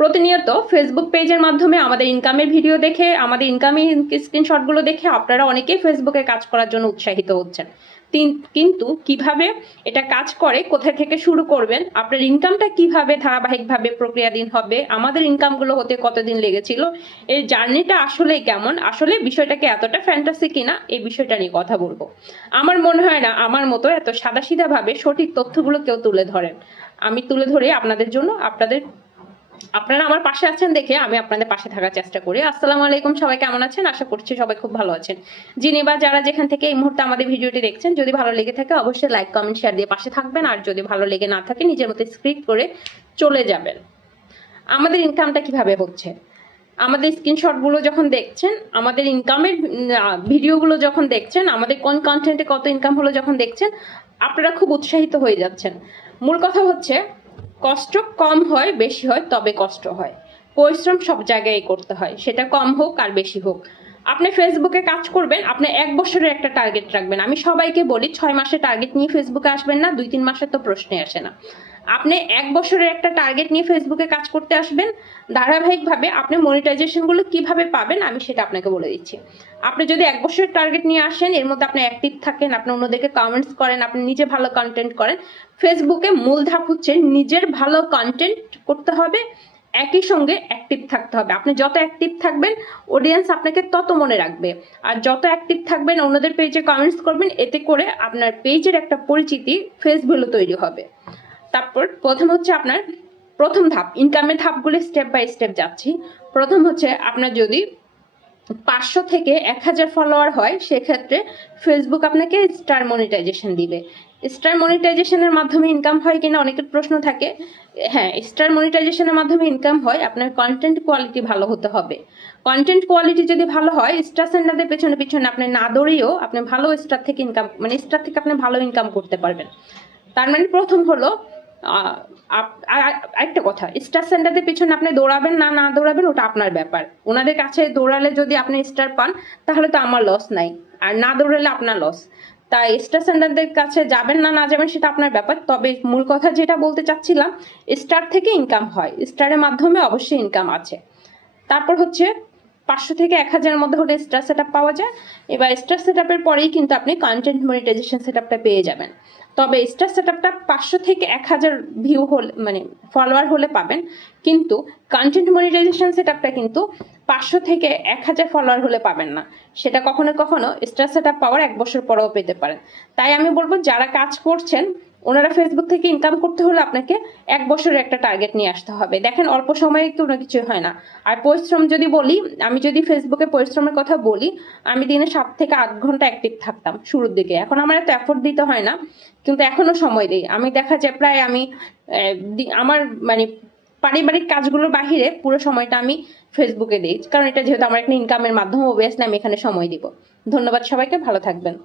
প্রতিনিয়ত ফেসবুক পেজের মাধ্যমে আমাদের ইনকামের ভিডিও দেখে, আমাদের ইনকামের স্ক্রিনশটগুলো দেখে আপনারা অনেকেই ফেসবুকে কাজ করার জন্য উৎসাহিত হচ্ছেন। কিন্তু কিভাবে এটা কাজ করে, কোথায় থেকে শুরু করবেন, আপনার ইনকামটা কিভাবে ধারাবাহিকভাবে প্রক্রিয়াধীন হবে, আমাদের ইনকামগুলো হতে কতদিন লেগেছিল, এই জার্নিটা আসলে কেমন, আসলে বিষয়টাকে এতটা ফ্যান্টাসি কিনা, এই বিষয়টা নিয়ে কথা বলবো। আমার মনে হয় না আমার মতো এত সাদাসিধাভাবে সঠিক তথ্যগুলো কেউ তুলে ধরেন। আমি তুলে ধরে আপনাদের জন্য, আপনারা আমার পাশে আছেন দেখে আমি আপনাদের পাশে থাকার চেষ্টা করি। আসসালামু আলাইকুম, সবাই কেমন আছেন? আশা করছি সবাই খুব ভালো আছেন। যিনি বা যারা যেখান থেকে এই মুহূর্তে আমাদের ভিডিওটি দেখছেন, যদি ভালো লেগে থাকে অবশ্যই লাইক, কমেন্ট, শেয়ার দিয়ে পাশে থাকবেন। আর যদি ভালো লেগে না থাকে নিজের মতো স্ক্রিপ্ট করে চলে যাবেন। আমাদের ইনকামটা কিভাবে হচ্ছে, আমাদের স্ক্রিনশটগুলো যখন দেখছেন, আমাদের ইনকামের ভিডিওগুলো যখন দেখছেন, আমাদের কোন কন্টেন্টে কত ইনকাম হলো যখন দেখছেন, আপনারা খুব উৎসাহিত হয়ে যাচ্ছেন। মূল কথা হচ্ছে, কষ্ট কম হয় বেশি হয় তবে কষ্ট হয়। পরিশ্রম সব জায়গায় করতে হয়, সেটা কম হোক আর বেশি হোক। আপনি ফেসবুকে কাজ করবেন, আপনি 1 বছরের একটা টার্গেট রাখবেন। আমি সবাইকে বলি 6 মাসের টার্গেট নিয়ে ফেসবুকে আসবেন না, 2-3 মাসের তো প্রশ্নে আসে না। আপনি 1 বছরের একটা টার্গেট নিয়ে ফেসবুকে কাজ করতে আসবেন। ধারাবাহিকভাবে আপনি মনিটাইজেশনগুলো কিভাবে পাবেন আমি সেটা আপনাকে বলে দিচ্ছি। আপনি যদি 1 বছরের টার্গেট নিয়ে আসেন, এর মধ্যে আপনি অ্যাক্টিভ থাকেন, আপনি অন্যদেরকে কমেন্টস করেন, আপনি নিজে ভালো কন্টেন্ট করেন। ফেসবুকে মূল ধাপ হচ্ছে নিজের ভালো কন্টেন্ট করতে হবে, একই সঙ্গে অ্যাক্টিভ থাকতে হবে। আপনি যত অ্যাক্টিভ থাকবেন অডিয়েন্স আপনাকে তত মনে রাখবে। আর যত অ্যাক্টিভ থাকবেন, অন্যদের পেজে কমেন্টস করবেন, এতে করে আপনার পেজের একটা পরিচিতি, ফেস ভ্যালু তৈরি হবে। তারপর প্রথম হচ্ছে আপনার প্রথম ধাপ, ইনকামের ধাপগুলো স্টেপ বাই স্টেপ যাচ্ছি। প্রথম হচ্ছে আপনার যদি 500 থেকে 1000 ফলোয়ার হয়, সেক্ষেত্রে ফেসবুক আপনাকে স্টার মনিটাইজেশন দিবে। স্টার মনিটাইজেশনের মাধ্যমে ইনকাম হয় কিনা অনেকের প্রশ্ন থাকে। হ্যাঁ, স্টার মনিটাইজেশনের মাধ্যমে ইনকাম হয়। আপনার কন্টেন্ট কোয়ালিটি ভালো হতে হবে। কন্টেন্ট কোয়ালিটি যদি ভালো হয়, স্টার সেন্ডারদের পেছনে পেছনে আপনি না দৌড়িয়েও আপনি ভালো স্টার থেকে ইনকাম, মানে স্টার থেকে আপনি ভালো ইনকাম করতে পারবেন। তার মানে প্রথম হলো আরেকটা কথা, স্টার সেন্টারদের পিছনে আপনি দৌড়াবেন না না দৌড়াবেন ওটা আপনার ব্যাপার। ওনাদের কাছে দৌড়ালে যদি আপনি স্টার পান তাহলে তো আমার লস নাই, আর না দৌড়ালে আপনার লস। তাই স্টার সেন্টারদের কাছে যাবেন না না যাবেন সেটা আপনার ব্যাপার। তবে মূল কথা যেটা বলতে চাচ্ছিলাম, স্টার থেকে ইনকাম হয়, স্টারের মাধ্যমে অবশ্যই ইনকাম আছে। তারপর হচ্ছে 500 থেকে 1000 মধ্যে হলে স্টার সেট পাওয়া যায়। এবার স্টার সেট পরেই কিন্তু আপনি কন্টেন্ট মনিটাইজেশন সেট পেয়ে যাবেন। তবে স্টার সেট 500 থেকে 1000 ভিউ হলে, মানে ফলোয়ার হলে পাবেন। কিন্তু কন্টেন্ট মনিটাইজেশন সেট কিন্তু 500 থেকে 1000 ফলোয়ার হলে পাবেন না। সেটা কখনো কখনো স্টার সেট পাওয়ার 1 বছর পরেও পেতে পারেন। তাই আমি বলবো যারা কাজ করছেন ওনারা ফেসবুক থেকে ইনকাম করতে হলে আপনাকে 1 বছরের একটা টার্গেট নিয়ে আসতে হবে। দেখেন অল্প সময়ে কোনো কিছু হয় না। আর পরিশ্রম যদি বলি, আমি যদি ফেসবুকে পরিশ্রমের কথা বলি, আমি দিনে 7 থেকে 8 ঘন্টা অ্যাক্টিভ থাকতাম শুরুর দিকে। এখন আমার এত এফোর্ট দিতে হয় না, কিন্তু এখনো সময় দিই। আমি দেখা যায় প্রায় আমি আমার মানে পারিবারিক কাজগুলোর বাহিরে পুরো সময়টা আমি ফেসবুকে দিই, কারণ এটা যেহেতু আমার একটা ইনকামের মাধ্যম, অবভিয়াসলি আমি এখানে সময় দিব। ধন্যবাদ সবাইকে, ভালো থাকবেন।